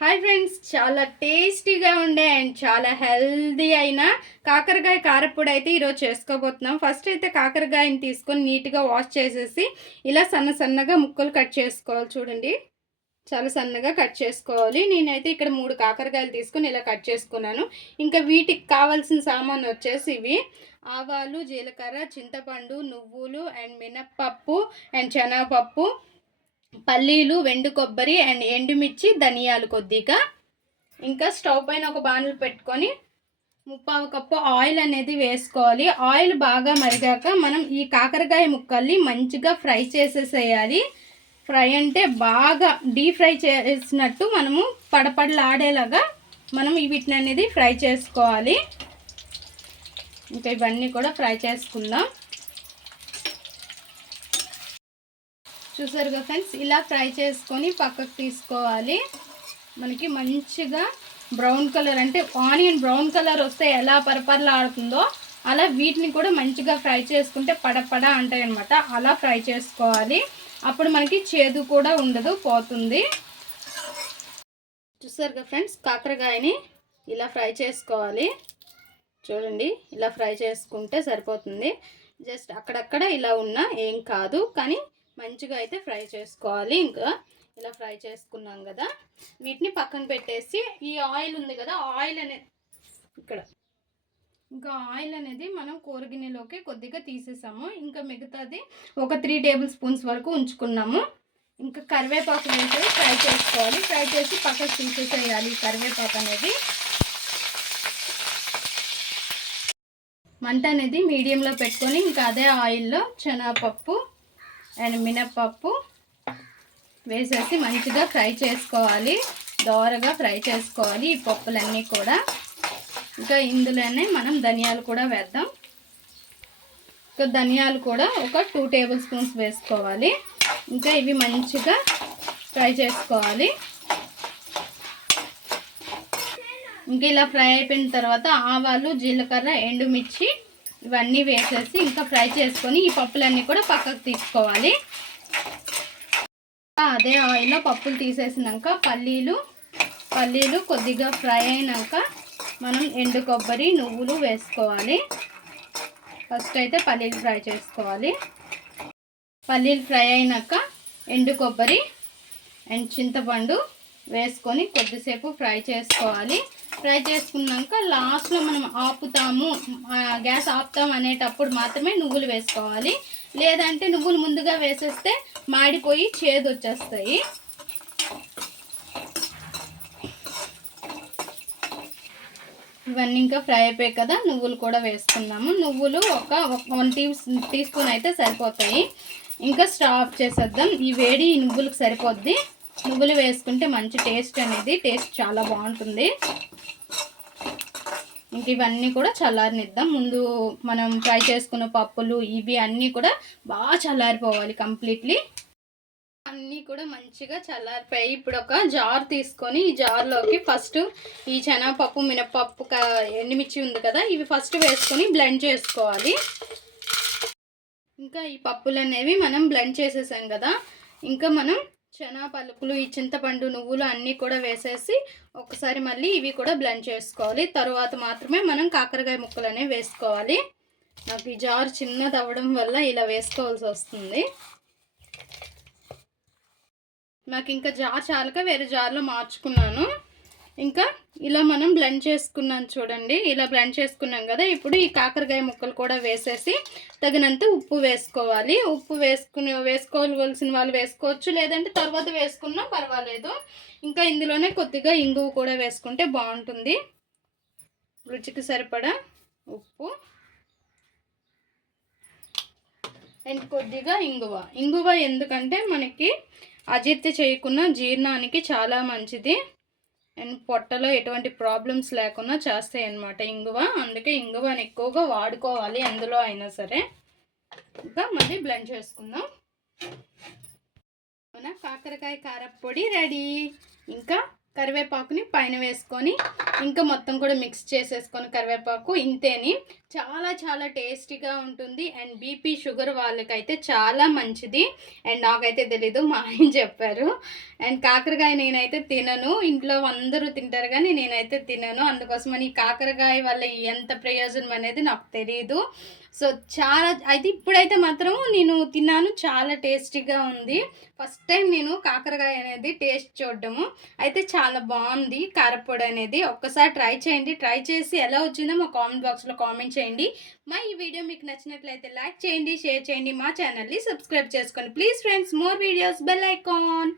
Hi friends చాలా టేస్టీగా ఉండే అండ్ చాలా హెల్దీ అయిన కాకరకాయ కారపొడి అయితే ఈరోజు చేసుకోబోతున్నాం. ఫస్ట్ అయితే కాకరకాయని తీసుకొని నీట్గా వాష్ చేసేసి ఇలా సన్న సన్నగా ముక్కలు కట్ చేసుకోవాలి చూడండి. చాలా సన్నగా కట్ చేసుకోవాలి. నేనైతే ఇక్కడ మూడు కాకరకాయలు తీసుకొని ఇలా కట్ చేసుకున్నాను. ఇంకా వీటికి కావాల్సిన సామాన్ వచ్చేసి ఇవి ఆవాలు జీలకర్ర చింతపండు నువ్వులు అండ్ మినప్పప్పు అండ్ శనగపప్పు. పల్లీలు వెండు కొబ్బరి అండ్ ఎండుమిర్చి ధనియాలు కొద్దిగా. ఇంకా స్టవ్ పైన ఒక బాణలు పెట్టుకొని ముప్పావు కప్పు ఆయిల్ అనేది వేసుకోవాలి. ఆయిల్ బాగా మరిగాక మనం ఈ కాకరకాయ ముక్కల్ని మంచిగా ఫ్రై చేసేసేయాలి. ఫ్రై అంటే బాగా డీప్ ఫ్రై చేసినట్టు మనము పడపడలాడేలాగా మనం వీటిని అనేది ఫ్రై చేసుకోవాలి. ఇంకా ఇవన్నీ కూడా ఫ్రై చేసుకుందాం. చూసారుగా ఫ్రెండ్స్? ఇలా ఫ్రై చేసుకొని పక్కకు తీసుకోవాలి. మనకి మంచిగా బ్రౌన్ కలర్ అంటే ఆనియన్ బ్రౌన్ కలర్ వస్తే ఎలా పరపరలాడుతుందో అలా వీటిని కూడా మంచిగా ఫ్రై చేసుకుంటే పడపడ అంటాయి అనమాట అలా ఫ్రై చేసుకోవాలి. అప్పుడు మనకి చేదు కూడా ఉండదు పోతుంది. చూసారుగా ఫ్రెండ్స్? కాకరకాయని ఇలా ఫ్రై చేసుకోవాలి. చూడండి ఇలా ఫ్రై చేసుకుంటే సరిపోతుంది. జస్ట్ అక్కడక్కడ ఇలా ఉన్నా ఏం కాదు. కానీ మంచిగా అయితే ఫ్రై చేసుకోవాలి. ఇంకా ఇలా ఫ్రై చేసుకున్నాం కదా. వీటిని పక్కన పెట్టేసి ఈ ఆయిల్ ఉంది కదా ఆయిల్ అనేది ఇక్కడ. ఇంకా ఆయిల్ అనేది మనం కూరగిన్నెలోకి కొద్దిగా తీసేసాము. ఇంకా మిగతాది ఒక త్రీ టేబుల్ స్పూన్స్ వరకు ఉంచుకున్నాము. ఇంకా కరివేపాకు వేసి ఫ్రై చేసుకోవాలి. ఫ్రై చేసి పక్కకు తీసేసేయాలి కరివేపాకు అనేది. మంట అనేది మీడియంలో పెట్టుకొని ఇంకా అదే ఆయిల్లో శనగపప్పు అండ్ మినప్పప్పు వేసేసి మంచిగా ఫ్రై చేసుకోవాలి. దోరగా ఫ్రై చేసుకోవాలి ఈ పప్పులన్నీ కూడా. ఇంకా ఇందులోనే మనం ధనియాలు కూడా వేద్దాం. ఇంకా ధనియాలు కూడా ఒక టూ టేబుల్ స్పూన్స్ వేసుకోవాలి. ఇంకా ఇవి మంచిగా ఫ్రై చేసుకోవాలి. ఇంకా ఇలా ఫ్రై అయిపోయిన తర్వాత ఆవాలు జీలకర్ర ఎండుమిర్చి ఇవన్నీ వేసేసి ఇంకా ఫ్రై చేసుకొని ఈ పప్పులన్నీ కూడా పక్కకు తీసుకోవాలి. అదే ఆయిల్లో పప్పులు తీసేసినాక పల్లీలు పల్లీలు కొద్దిగా ఫ్రై అయినాక మనం ఎండు కొబ్బరి నువ్వులు వేసుకోవాలి. ఫస్ట్ అయితే పల్లీలు ఫ్రై చేసుకోవాలి. పల్లీలు ఫ్రై అయినాక ఎండు కొబ్బరి అండ్ చింతపండు వేసుకొని కొద్దిసేపు ఫ్రై చేసుకోవాలి. ఫ్రై చేసుకున్నాక లాస్ట్లో మనం ఆపుతాము. గ్యాస్ ఆపుతాం అనేటప్పుడు మాత్రమే నువ్వులు వేసుకోవాలి. లేదంటే నువ్వులు ముందుగా వేసేస్తే మాడిపోయి చేదు వచ్చేస్తాయి ఇవన్నీ ఇంకా ఫ్రై అయిపోయాయి కదా నువ్వులు కూడా వేసుకున్నాము నువ్వులు ఒక వన్ టీ టీ స్పూన్ అయితే సరిపోతాయి. ఇంకా స్టవ్ ఆఫ్ చేసేద్దాం. ఈ వేడి నువ్వులకు సరిపోద్ది. నువ్వులు వేసుకుంటే మంచి టేస్ట్ అనేది టేస్ట్ చాలా బాగుంటుంది. ఇంక ఇవన్నీ కూడా చల్లారనిద్దాం. ముందు మనం ఫ్రై చేసుకున్న పప్పులు ఇవి అన్నీ కూడా బాగా చల్లారిపోవాలి కంప్లీట్లీ. అన్నీ కూడా మంచిగా చల్లారిపోయాయి ఇప్పుడు ఒక జార్ తీసుకొని ఈ జార్లోకి ఫస్ట్ ఈ శనగపప్పు మినపప్పు ఎండుమిర్చి ఉంది కదా ఇవి ఫస్ట్ వేసుకొని బ్లెండ్ చేసుకోవాలి. ఇంకా ఈ పప్పులు అనేవి మనం బ్లెండ్ చేసేసాం కదా ఇంకా మనం శనగ పలుకులు ఈ చింతపండు నువ్వులు అన్నీ కూడా వేసేసి ఒకసారి మళ్ళీ ఇవి కూడా బ్లెండ్ చేసుకోవాలి. తర్వాత మాత్రమే మనం కాకరకాయ ముక్కలు అనేవి వేసుకోవాలి. నాకు ఈ జార్ చిన్నది అవ్వడం వల్ల ఇలా వేసుకోవాల్సి వస్తుంది. నాకు ఇంకా జార్ చాలక వేరే జార్లో మార్చుకున్నాను. ఇంకా ఇలా మనం బ్లెండ్ చేసుకున్నాం చూడండి. ఇలా బ్లెండ్ చేసుకున్నాం కదా. ఇప్పుడు ఈ కాకరకాయ ముక్కలు కూడా వేసేసి తగినంత ఉప్పు వేసుకోవాలి. ఉప్పు వేసుకుని వేసుకోవలసిన వాళ్ళు వేసుకోవచ్చు. లేదంటే తర్వాత వేసుకున్నా పర్వాలేదు. ఇంకా ఇందులోనే కొద్దిగా ఇంగువ కూడా వేసుకుంటే బాగుంటుంది. రుచికి సరిపడా ఉప్పు. అండ్ కొద్దిగా ఇంగువ. ఇంగువ ఎందుకంటే మనకి అజీర్తి చేయకున్న జీర్ణానికి చాలా మంచిది. అండ్ పొట్టలో ఎటువంటి ప్రాబ్లమ్స్ లేకుండా చేస్తాయి అన్నమాట ఇంగువ. అందుకే ఇంగువని ఎక్కువగా వాడుకోవాలి ఎందులో అయినా సరే. ఇంకా మళ్ళీ బ్లెండ్ చేసుకుందాం. మన కాకరకాయ కారపొడి రెడీ. ఇంకా కరివేపాకుని పైన వేసుకొని ఇంకా మొత్తం కూడా మిక్స్ చేసేసుకొని కరివేపాకు ఇంతేని. చాలా చాలా టేస్టీగా ఉంటుంది. అండ్ బీపీ షుగర్ వాళ్ళకైతే చాలా మంచిది. అండ్ నాకైతే తెలీదు మా ఆయన చెప్పారు. అండ్ కాకరకాయ నేనైతే తినను. ఇంట్లో అందరూ తింటారు కానీ నేనైతే తినను. అందుకోసమని కాకరకాయ వల్ల ఎంత ప్రయోజనం అనేది నాకు తెలియదు సో చాలా అయితే ఇప్పుడైతే మాత్రం నేను తిన్నాను. చాలా టేస్టీగా ఉంది. ఫస్ట్ టైం నేను కాకరకాయ అనేది టేస్ట్ చూడడము. అయితే చాలా బాగుంది. కారపొడి అనేది ఒక్కసారి ట్రై చేయండి. ట్రై చేసి ఎలా వచ్చిందో మా కామెంట్ బాక్స్లో కామెంట్ చేయండి. మా ఈ వీడియో మీకు నచ్చినట్లయితే లైక్ చేయండి షేర్ చేయండి మా ఛానల్ని సబ్స్క్రైబ్ చేసుకోండి please friends more videos bell icon.